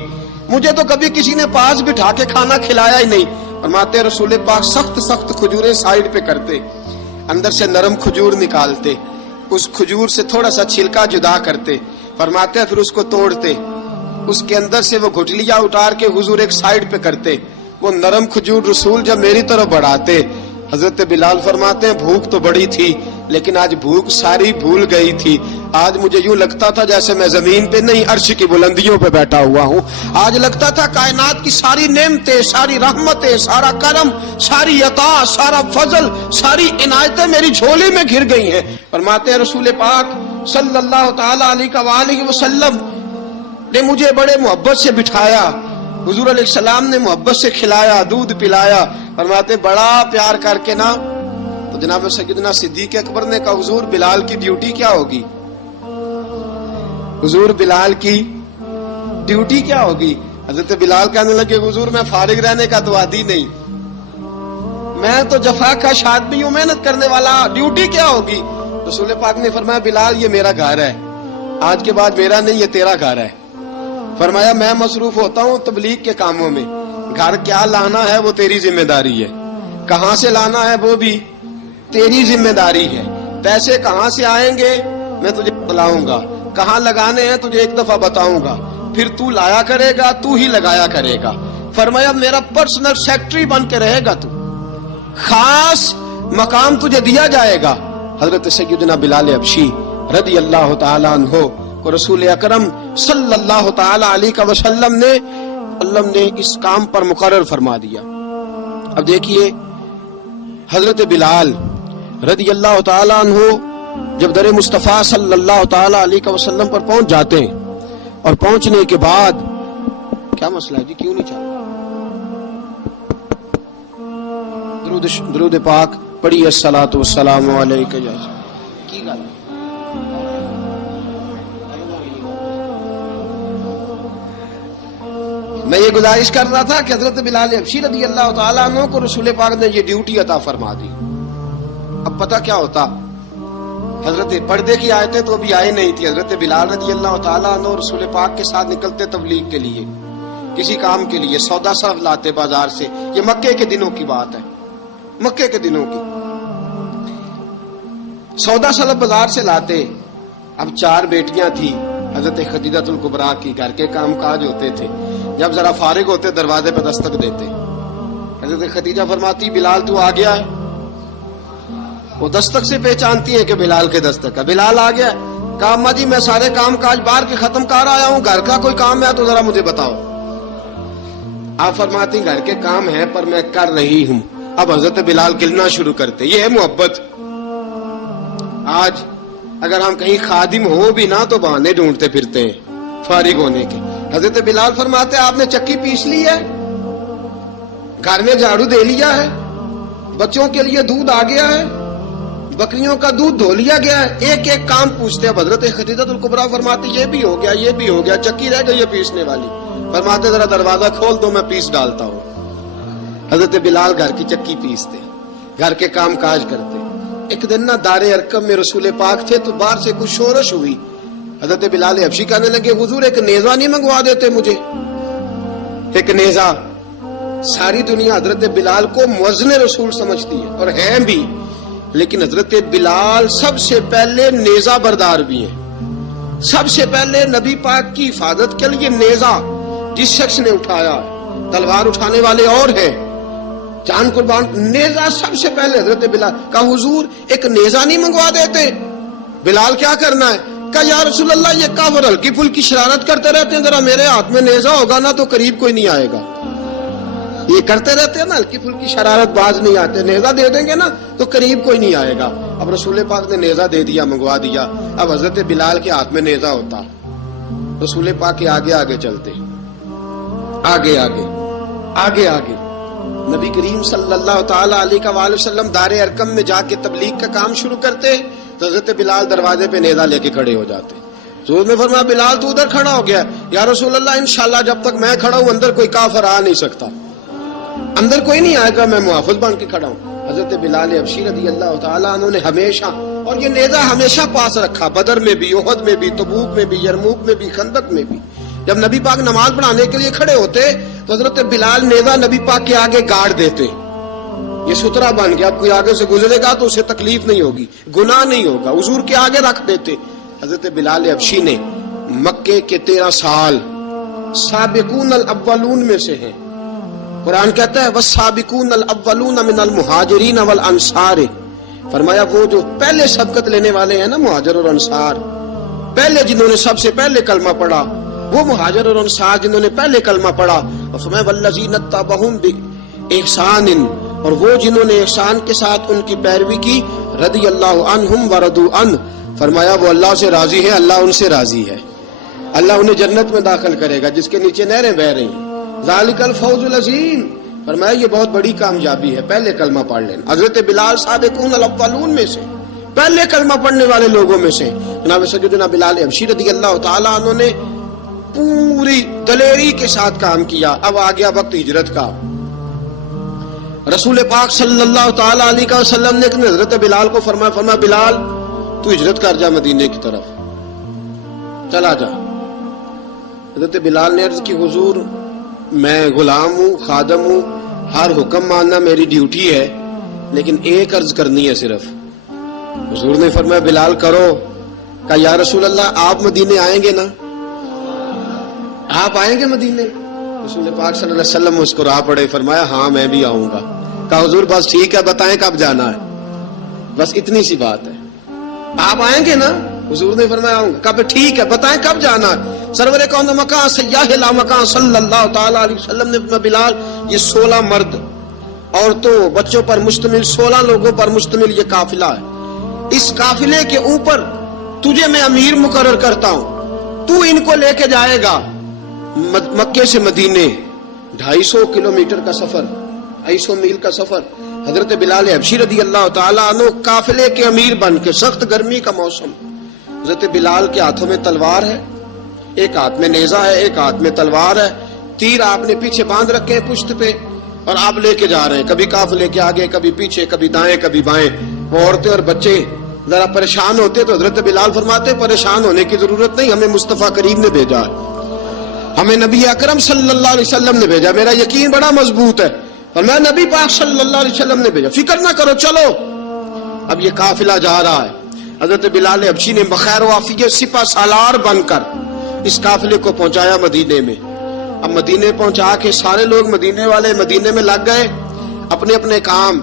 مجھے تو کبھی کسی نے پاس بٹھا کے کھانا کھلایا ہی نہیں۔ فرماتے ہیں رسول پاک سخت کھجوریں سائیڈ پہ کرتے، اندر سے نرم کھجور نکالتے، اس کھجور سے تھوڑا سا چھلکا جدا کرتے، فرماتے ہیں پھر اس کو توڑتے، اس کے اندر سے وہ گھٹلیاں اتار کے حضور ایک سائیڈ پہ کرتے، وہ نرم کھجور رسول جب میری طرف بڑھاتے، حضرت بلال فرماتے ہیں بھوک تو بڑی تھی لیکن آج بھوک ساری بھول گئی تھی. آج مجھے یوں لگتا تھا جیسے میں زمین پہ نہیں عرش کی بلندیوں پہ بیٹھا ہوا ہوں. آج لگتا تھا کائنات کی ساری نعمتیں، ساری رحمتیں، سارا کرم، ساری عطا، سارا فضل، ساری عنایتیں میری جھولی میں گھر گئی ہیں. فرماتے ہیں رسول پاک صلی اللہ تعالی علیہ وآلہ وسلم نے مجھے بڑے محبت سے بٹھایا. حضور علیہ السلام نے محبت سے کھلایا، دودھ پلایا. فرماتے بڑا پیار کر کے نا تو جناب سیدنا صدیق اکبر نے کہا حضور بلال کی ڈیوٹی کیا ہوگی؟ حضور بلال کی ڈیوٹی کیا ہوگی؟ حضرت بلال کہنے لگے حضور میں فارغ رہنے کا تو عادی نہیں، میں تو جفا کش آدمی ہوں، محنت کرنے والا، ڈیوٹی کیا ہوگی؟ رسول پاک نے فرمایا بلال یہ میرا گھر ہے، آج کے بعد میرا نہیں یہ تیرا گھر ہے. فرمایا میں مصروف ہوتا ہوں تبلیغ کے کاموں میں، گھر کیا لانا ہے وہ تیری ذمہ داری ہے، کہاں سے لانا ہے وہ بھی تیری ذمہ داری ہے، پیسے کہاں سے آئیں گے میں تجھے بتلاؤں گا، کہاں لگانے ہیں تجھے ایک دفعہ بتاؤں گا، پھر تو لایا کرے گا، تو ہی لگایا کرے گا. فرمایا میرا پرسنل سیکٹری بن کے رہے گا، تو خاص مقام تجھے دیا جائے گا. حضرت سیدنا بلال حبشی رضی اللہ تعالی عنہ کو رسول اکرم صلی اللہ تعالی علیہ وسلم نے اس کام پر مقرر فرما دیا. اب دیکھیے حضرت بلال رضی اللہ تعالی عنہ جب در مصطفیٰ صلی اللہ تعالی علیہ وسلم پر پہنچ جاتے ہیں اور پہنچنے کے بعد کیا مسئلہ ہے جی کیوں نہیں چاہتا درود پاک پڑھیے الصلاۃ والسلام علیک کی گل میں یہ گزارش کر رہا تھا کہ حضرت بلال حبشی رضی اللہ تعالیٰ عنہ کو رسول پاک نے یہ ڈیوٹی عطا فرما دی. اب پتہ کیا ہوتا، حضرت پردے کی آیتیں تو ابھی آئے نہیں تھی. حضرت بلال رضی اللہ تعالیٰ عنہ رسول پاک کے ساتھ نکلتے تبلیغ کے لیے، کسی کام کے لیے، سودا صرف لاتے بازار سے. یہ مکے کے دنوں کی بات ہے، مکے کے دنوں کی سودا صرف بازار سے لاتے. اب 4 بیٹیاں تھیں حضرت خدیجہ الکبریٰ کی، گھر کے کام کاج ہوتے تھے. جب ذرا فارغ ہوتے دروازے پہ دستک دیتے. حضرت خدیجہ فرماتی بلال تو آ گیا ہے. وہ دستک سے پہچانتی ہیں کہ بلال کے دستک ہے. بلال آ گیا. کہا اماں جی میں سارے کام کاج باہر کے ختم کر آیا ہوں، گھر کا کوئی کام ہے تو ذرا مجھے بتاؤ. آپ فرماتی گھر کے کام ہیں پر میں کر رہی ہوں. اب حضرت بلال گلنا شروع کرتے. یہ ہے محبت. آج اگر ہم کہیں خادم ہو بھی نہ تو بہانے ڈھونڈتے پھرتے ہیں فارغ ہونے کے. حضرت بلال فرماتے آپ نے چکی پیس لی ہے، گھر میں جھاڑو دے لیا ہے، بچوں کے لیے دودھ آ گیا ہے، بکریوں کا دودھ دھو لیا گیا ہے. ایک ایک کام پوچھتے. اب حضرت خدیجہ الکبریٰ فرماتی یہ بھی ہو گیا، یہ بھی ہو گیا، چکی رہ گئی ہے پیسنے والی. فرماتے ذرا دروازہ کھول دو میں پیس ڈالتا ہوں. حضرت بلال گھر کی چکی پیستے، گھر کے کام کاج کرتے. ایک دن نہ دار ارقم میں رسول پاک تھے تو باہر سے کچھ شورش ہوئی. حضرت بلال حبشی کہنے لگے حضور ایک نیزہ نہیں منگوا دیتے مجھے؟ ایک نیزہ. ساری دنیا حضرت بلال کو مؤذن رسول سمجھتی ہے اور ہیں بھی، لیکن حضرت بلال سب سے پہلے نیزہ بردار بھی ہیں. سب سے پہلے نبی پاک کی حفاظت کے لیے نیزہ جس شخص نے اٹھایا، تلوار اٹھانے والے اور ہیں، جان قربان. نیزہ سب سے پہلے حضرت بلال. کہا حضور ایک نیزہ نہیں منگوا دیتے؟ بلال کیا کرنا ہے؟ کہا یا رسول اللہ یہ کافر ہلکی پھلکی شرارت کرتے رہتے ہیں، ذرا میرے ہاتھ میں نیزہ ہوگا نا تو قریب کوئی نہیں آئے گا. یہ کرتے رہتے ہیں نا ہلکی پھلکی شرارت، باز نہیں آتے. نیزہ دے دیں گے نا تو قریب کوئی نہیں آئے گا. اب رسول پاک نے نیزہ دے دیا، منگوا دیا. اب حضرت بلال کے ہاتھ میں نیزہ ہوتا، رسول پاک کے آگے آگے چلتے، آگے آگے آگے آگے. نبی کریم صلی اللہ تعالی علیہ وآلہ وسلم دار ارقم میں جا کے تبلیغ کا کام شروع کرتے تو حضرت بلال دروازے پہ نیزہ لے کے کھڑے ہو جاتے. حضور نے فرمایا بلال تو ادھر کھڑا ہو گیا. یا رسول اللہ انشاءاللہ جب تک میں کھڑا ہوں اندر کوئی کافر آ نہیں سکتا، اندر کوئی نہیں آئے گا، میں محافظ بن کے کھڑا ہوں. حضرت بلال حبشی رضی اللہ تعالیٰ عنہ نے ہمیشہ، اور یہ نیزہ ہمیشہ پاس رکھا، بدر میں بھی، احد میں بھی، تبوک میں بھی، یرموک میں بھی، خندق میں بھی. جب نبی پاک نماز پڑھانے کے لیے کھڑے ہوتے تو حضرت بلال نیزہ نبی پاک کے آگے گاڑ دیتے. یہ سترا بن گیا، اب کوئی آگے سے گزرے گا تو اسے تکلیف نہیں ہوگی، گناہ نہیں ہوگا، حضور کے آگے رکھ دیتے. حضرت بلال حبشی نے مکے کے 13 سال سابقون الاولون میں سے ہیں. قرآن کہتا ہے والسابقون الاولون من المہاجرین والانصار، فرمایا وہ جو پہلے سبقت لینے والے ہیں نا مہاجر اور انصار، پہلے جنہوں نے سب سے پہلے کلمہ پڑھا وہ مہاجر اور انصار جنہوں نے پہلے کلمہ پڑھا، اور فرمایا والذین اتبعوہم باحسان، اور وہ جنہوں نے احسان کے ساتھ ان کی پیروی کی، رضی اللہ عنہم ورضوا عنہ، فرمایا وہ اللہ سے راضی ہے، اللہ ان سے راضی ہے، اللہ انہیں جنت میں داخل کرے گا جس کے نیچے نہریں بہ رہی ہیں، ذالک الفوز العظیم، فرمایا یہ بہت بڑی کامیابی ہے پہلے کلمہ پڑھ لینا۔ حضرت بلال سابقون الاولون میں سے، پہلے کلمہ پڑھنے والے لوگوں میں سے جناب سیدنا بلال حبشی رضی اللہ تعالیٰ عنہ نے پوری دلیری کے ساتھ کام کیا۔ اب آ گیا وقت ہجرت کا، رسول پاک صلی اللہ تعالیٰ علیہ وسلم نے حضرت بلال کو فرمایا بلال تو ہجرت کر جا مدینے کی طرف، چلا جا۔ حضرت بلال نے عرض کی حضور میں غلام ہوں، خادم ہوں، ہر حکم ماننا میری ڈیوٹی ہے، لیکن ایک عرض کرنی ہے صرف۔ حضور نے فرمایا بلال کرو۔ کہا یا رسول اللہ آپ مدینے آئیں گے نا، آپ آئیں گے مدینے؟ رسول پاک صلی اللہ علیہ وسلم مسکرا پڑے، فرمایا ہاں میں بھی آؤں گا۔ کہا حضور بس ٹھیک ہے بتائیں کب جانا ہے، بس اتنی سی بات ہے، آپ آئیں گے نا؟ حضور نے فرمایا آؤں گا۔ کہا ٹھیک ہے بتائیں کب جانا ہے۔ سرور کون مکان سیاح لا مکان صلی اللہ تعالی علیہ وسلم نے فرمایا بلال یہ 16 مرد عورتوں بچوں پر مشتمل 16 لوگوں پر مشتمل یہ قافلہ ہے، اس قافلے کے اوپر تجھے میں امیر مقرر کرتا ہوں، تو ان کو لے کے جائے گا مکے سے مدینے، 250 کلومیٹر کا سفر، 250 میل کا سفر۔ حضرت بلال حبشی رضی اللہ تعالیٰ عنہ قافلے کے امیر بن کے، سخت گرمی کا موسم، حضرت بلال کے ہاتھوں میں تلوار ہے، ایک ہاتھ میں نیزہ ہے، ایک ہاتھ میں تلوار ہے، تیر آپ نے پیچھے باندھ رکھے ہیں پشت پہ، اور آپ لے کے جا رہے ہیں، کبھی قافلے کے آگے کبھی پیچھے، کبھی دائیں کبھی بائیں۔ وہ عورتیں اور بچے ذرا پریشان ہوتے تو حضرت بلال فرماتے پریشان ہونے کی ضرورت نہیں، ہمیں مصطفیٰ کریم نے بھیجا ہے، ہمیں نبی اکرم صلی اللہ علیہ وسلم نے بھیجا، میرا یقین بڑا مضبوط ہے، اور میں نبی پاک صلی اللہ علیہ وسلم نے بھیجا، فکر نہ کرو چلو۔ اب یہ قافلہ جا رہا ہے، حضرت بلال حبشی نے بخیر و عافیت سپہ سالار بن کر اس قافلے کو پہنچایا مدینے میں۔ اب مدینے پہنچا کے سارے لوگ مدینے والے مدینے میں لگ گئے اپنے اپنے کام۔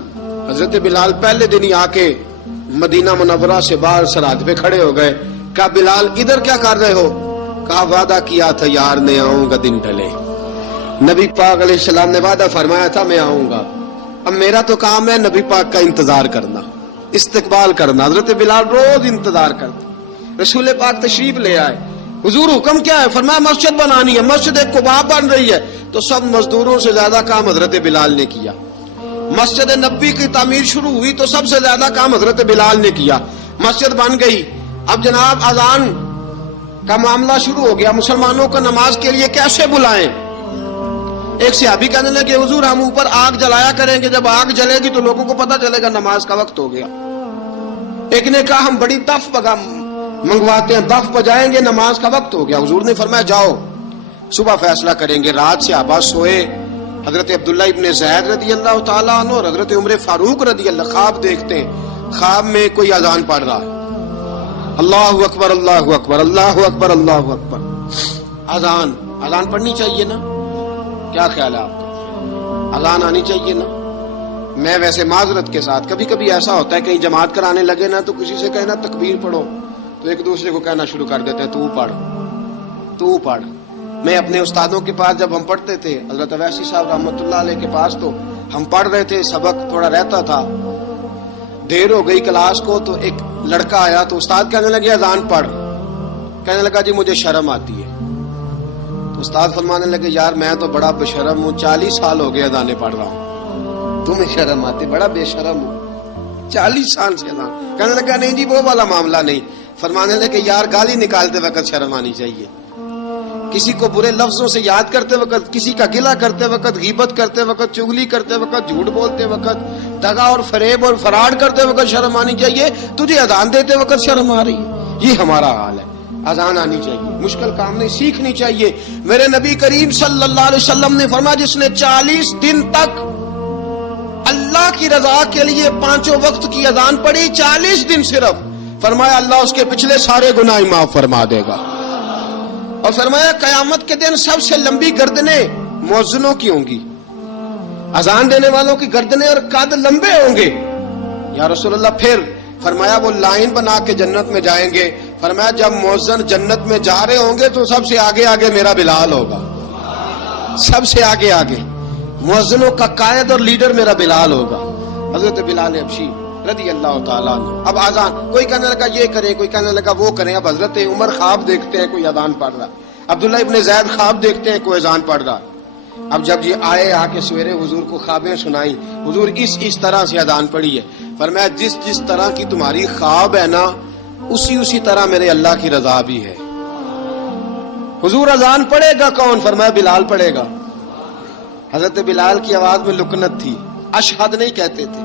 حضرت بلال پہلے دن ہی آ کے مدینہ منورہ سے باہر سرحد پہ کھڑے ہو گئے۔ کہا بلال ادھر کیا کر رہے ہو؟ کہا وعدہ کیا تھا یار نے آؤں گا دن ڈھلے، نبی پاک علیہ السلام نے وعدہ فرمایا تھا میں آؤں گا، اب میرا تو کام ہے نبی پاک کا انتظار کرنا، استقبال کرنا۔ حضرت بلال روز انتظار کرتے، رسول پاک تشریف لے آئے، حضور حکم کیا ہے؟ فرمایا مسجد بنانی ہے، مسجد قباء بن رہی ہے، تو سب مزدوروں سے زیادہ کام حضرت بلال نے کیا۔ مسجد نبوی کی تعمیر شروع ہوئی تو سب سے زیادہ کام حضرت بلال نے کیا، مسجد بن گئی۔ اب جناب اذان کا معاملہ شروع ہو گیا، مسلمانوں کو نماز کے لیے کیسے بلائیں؟ ایک صحابی کہنے لگے حضور ہم اوپر آگ جلایا کریں گے، جب آگ جلے گی تو لوگوں کو پتہ چلے گا نماز کا وقت ہو گیا۔ ایک نے کہا ہم بڑی دف منگواتے ہیں، دف بجائیں گے، نماز کا وقت ہو گیا۔ حضور نے فرمایا جاؤ صبح فیصلہ کریں گے۔ رات سے صحابہ سوئے، حضرت عبداللہ ابن زید رضی اللہ تعالیٰ عنہ اور حضرت عمر فاروق رضی اللہ خواب دیکھتے ہیں، خواب میں کوئی اذان پڑھ رہا ہے، اللہ اکبر اللہ اکبر اللہ اکبر اللہ اکبر، اذان پڑھنی چاہیے نا؟ کیا خیال ہے آپ کا؟ اذان آنی چاہیے نا؟ میں ویسے معذرت کے ساتھ کبھی کبھی ایسا ہوتا ہے کہیں جماعت کرانے لگے نا تو کسی سے کہنا تکبیر پڑھو تو ایک دوسرے کو کہنا شروع کر دیتے ہیں تو پڑھ۔ میں اپنے استادوں کے پاس جب ہم پڑھتے تھے، حضرت ویسی صاحب رحمۃ اللہ علیہ کے پاس، تو ہم پڑھ رہے تھے، سبق تھوڑا رہتا تھا، دیر ہو گئی کلاس کو تو ایک لڑکا آیا تو استاد کہنے لگے اذان پڑھ، کہنے لگا جی مجھے شرم آتی ہے، تو استاد فرمانے لگے یار میں تو بڑا بے شرم ہوں، 40 سال ہو گئے اذانیں پڑھ رہا ہوں، تمہیں شرم آتی؟ بڑا بے شرم ہوں، 40 سال سے اذان۔ کہنے لگا نہیں جی وہ والا معاملہ نہیں، فرمانے لگے یار گالی نکالتے وقت شرم آنی چاہیے، کسی کو برے لفظوں سے یاد کرتے وقت، کسی کا گلہ کرتے وقت، غیبت کرتے وقت، چغلی کرتے وقت، جھوٹ بولتے وقت، دغا اور فریب اور فراڈ کرتے وقت شرم آنی چاہیے، تجھے اذان دیتے وقت شرم آ رہی ہے، یہ ہمارا حال ہے۔ اذان آنی چاہیے، مشکل کام نہیں، سیکھنی چاہیے۔ میرے نبی کریم صلی اللہ علیہ وسلم نے فرمایا جس نے 40 دن تک اللہ کی رضا کے لیے 5 وقت کی اذان پڑھی، 40 دن صرف، فرمایا اللہ اس کے پچھلے سارے گناہ معاف فرما دے گا، اور فرمایا قیامت کے دن سب سے لمبی گردنیں مؤذنوں کی ہوں گی، اذان دینے والوں کی گردنیں اور قد لمبے ہوں گے. یا رسول اللہ پھر فرمایا وہ لائن بنا کے جنت میں جائیں گے. فرمایا جب مؤذن جنت میں جا رہے ہوں گے تو سب سے آگے آگے میرا بلال ہوگا, سب سے آگے آگے مؤذنوں کا قائد اور لیڈر میرا بلال ہوگا, حضرت بلال حبشی رضی اللہ تعالیٰ عنہ. اب اذان کوئی کہنے لگا یہ کریں, کوئی کہنے لگا وہ کریں. اب حضرت عمر خواب دیکھتے ہیں کوئی اذان پڑھ رہا, عبداللہ ابن زید خواب دیکھتے ہیں کوئی اذان پڑھ رہا. اب جب یہ آئے آ کے سویرے حضور کو خوابیں سنائی, حضور اس طرح سے اذان پڑھی ہے. فرمایا جس طرح کی تمہاری خواب ہے نا اسی طرح میرے اللہ کی رضا بھی ہے. حضور اذان پڑھے گا کون؟ فرمایا بلال پڑھے گا. حضرت بلال کی آواز میں لکنت تھی, اشہد نہیں کہتے تھے,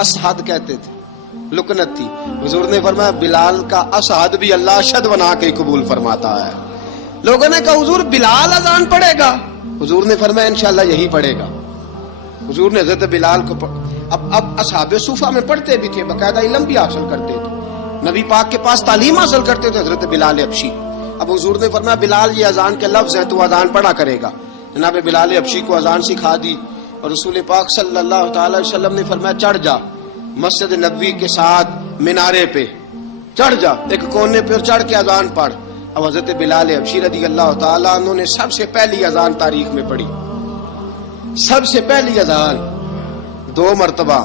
اسحد کہتے تھے, لکنت تھی. حضور نے فرمایا بلال کا اسحد بھی اللہ اشہد بنا کے قبول فرماتا ہے. لوگوں نے کہا حضور بلال اذان پڑھے گا؟ حضور نے فرمایا انشاءاللہ یہی پڑھے گا. حضور نے حضرت بلال کو اب اصحاب صوفہ میں پڑھتے بھی تھے, باقاعدہ علم بھی حاصل کرتے تھے, نبی پاک کے پاس تعلیم حاصل کرتے تھے حضرت بلال حبشی. اب حضور نے فرمایا بلال یہ اذان کے لفظ ہیں تو اذان پڑھا کرے گا. جناب بلال حبشی کو اذان سکھا دی اور رسول پاک صلی اللہ تعالی وسلم نے فرمایا چڑھ جا مسجد نبوی کے ساتھ مینارے پہ, چڑھ جا ایک کونے پہ اور چڑھ کے اذان پڑھ. اب حضرت بلال حبشی رضی اللہ تعالیٰ عنہ نے سب سے پہلی اذان تاریخ میں پڑھی, سب سے پہلی اذان. 2 مرتبہ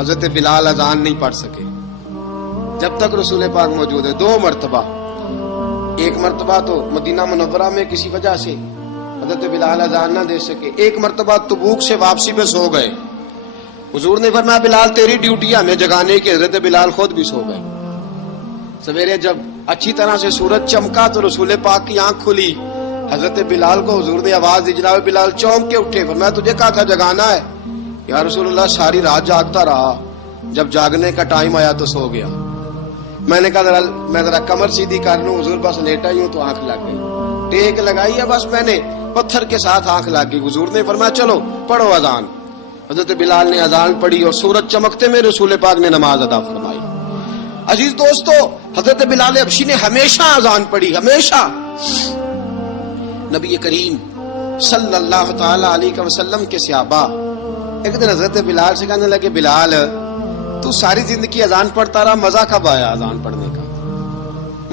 حضرت بلال اذان نہیں پڑھ سکے جب تک رسول پاک موجود ہے. 2 مرتبہ, ایک مرتبہ تو مدینہ منورہ میں کسی وجہ سے حضرت بلال اذان نہ دے سکے, ایک مرتبہ تبوک سے واپسی پہ سو گئے. حضور نے فرمایا بلال تیری ڈیوٹی ہمیں جگانے کی. حضرت بلال خود بھی سو گئے. سویرے جب اچھی طرح سے سورج چمکا تو رسول پاک کی آنکھ کھلی. حضرت بلال کو حضور نے آواز دی, جناب بلال چونک کے اٹھے. فرمایا تجھے کہا تھا جگانا ہے. یا رسول اللہ ساری رات جاگتا رہا, جب جاگنے کا ٹائم آیا تو سو گیا. میں نے کہا میں ذرا کمر سیدھی کر لوں. حضور بس لیٹا ہی ہوں تو آنکھ لگ گئی, ٹیک لگائی ہے بس میں نے, پتھر کے ساتھ آنکھ لگ گئی. حضور نے فرمایا چلو پڑھو اذان. حضرت بلال نے اذان پڑھی اور سورج چمکتے میں رسول پاک نے نماز ادا فرمائی. عزیز دوستو حضرت بلال حبشی نے ہمیشہ اذان پڑھی, ہمیشہ. نبی کریم صلی اللہ تعالی علیہ وسلم کے صحابہ ایک دن حضرت بلال سے کہنے لگے بلال تو ساری زندگی اذان پڑھتا رہا, مزہ کب آیا اذان پڑھنے کا,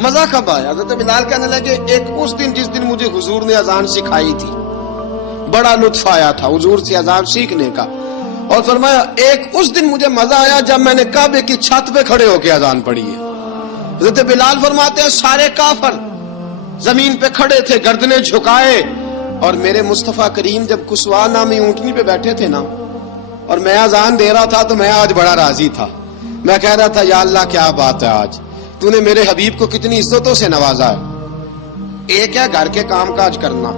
مزہ کب آیا؟ حضرت بلال کہنے لگے ایک اس دن جس دن مجھے حضور نے اذان سکھائی تھی بڑا لطف آیا تھا حضور سے اذان سیکھنے کا. اور فرمایا ایک اس دن مجھے مزہ آیا جب میں نے کعبے کی چھت پہ کھڑے ہو کے اذان پڑھی ہے. حضرت بلال فرماتے ہیں سارے کافر زمین پہ کھڑے تھے گردنیں جھکائے, اور میرے مصطفیٰ کریم جب کسوا نامی اونٹنی پہ بیٹھے تھے نا اور میں اذان دے رہا تھا تو میں آج بڑا راضی تھا. میں کہہ رہا تھا یا اللہ کیا بات ہے, آج تو نے میرے حبیب کو کتنی عزتوں سے نوازا ہے. ایک ہے گھر کے کام کاج کرنا,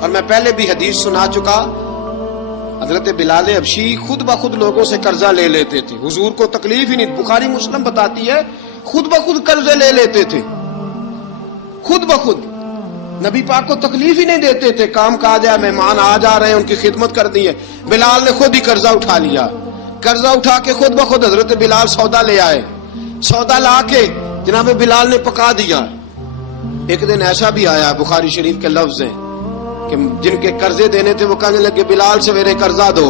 اور میں پہلے بھی حدیث سنا چکا, حضرت بلال حبشی خود بخود لوگوں سے قرضہ لے لیتے تھے. حضور کو تکلیف ہی نہیں, بخاری مسلم بتاتی ہے خود بخود قرضے لے لیتے تھے, خود بخود. نبی پاک کو تکلیف ہی نہیں دیتے تھے, کام کاج ہے, مہمان آ جا رہے ہیں, ان کی خدمت کرنی ہے. بلال نے خود ہی قرضہ اٹھا لیا, قرضہ اٹھا کے خود بخود حضرت بلال سودا لے آئے, سودا لا کے جناب بلال نے پکا دیا. ایک دن ایسا بھی آیا بخاری شریف کے لفظ ہیں کہ جن کے قرضے دینے تھے وہ کہنے لگے بلال سے میرے قرضہ دو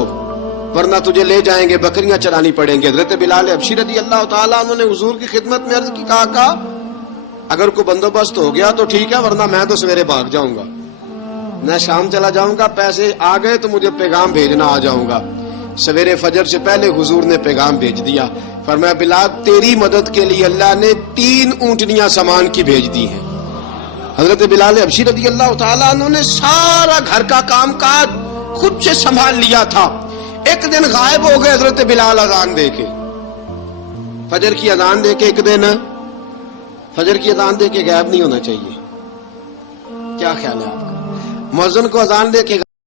ورنہ تجھے لے جائیں گے, بکریاں چرانی پڑیں گے. حضرت بلال حبشی رضی اللہ تعالیٰ عنہ نے حضور کی خدمت میں عرض کی, کہا اگر کوئی بندوبست ہو گیا تو ٹھیک ہے ورنہ میں تو سویرے بھاگ جاؤں گا, میں شام چلا جاؤں گا, پیسے آ گئے تو مجھے پیغام بھیجنا آ جاؤں گا. سویرے فجر سے پہلے حضور نے پیغام بھیج دیا. فرمایا بلال تیری مدد کے لیے اللہ نے 3 اونٹنیاں سامان کی بھیج دی ہیں. حضرت بلال حبشی رضی اللہ تعالیٰ عنہ نے سارا گھر کا کام کاج خود سے سنبھال لیا تھا. ایک دن غائب ہو گئے حضرت بلال اذان دے کے, فجر کی اذان دے کے. ایک دن فجر کی اذان دے کے غائب نہیں ہونا چاہیے. کیا خیال ہے آپ کا؟ مؤذن کو اذان دے کے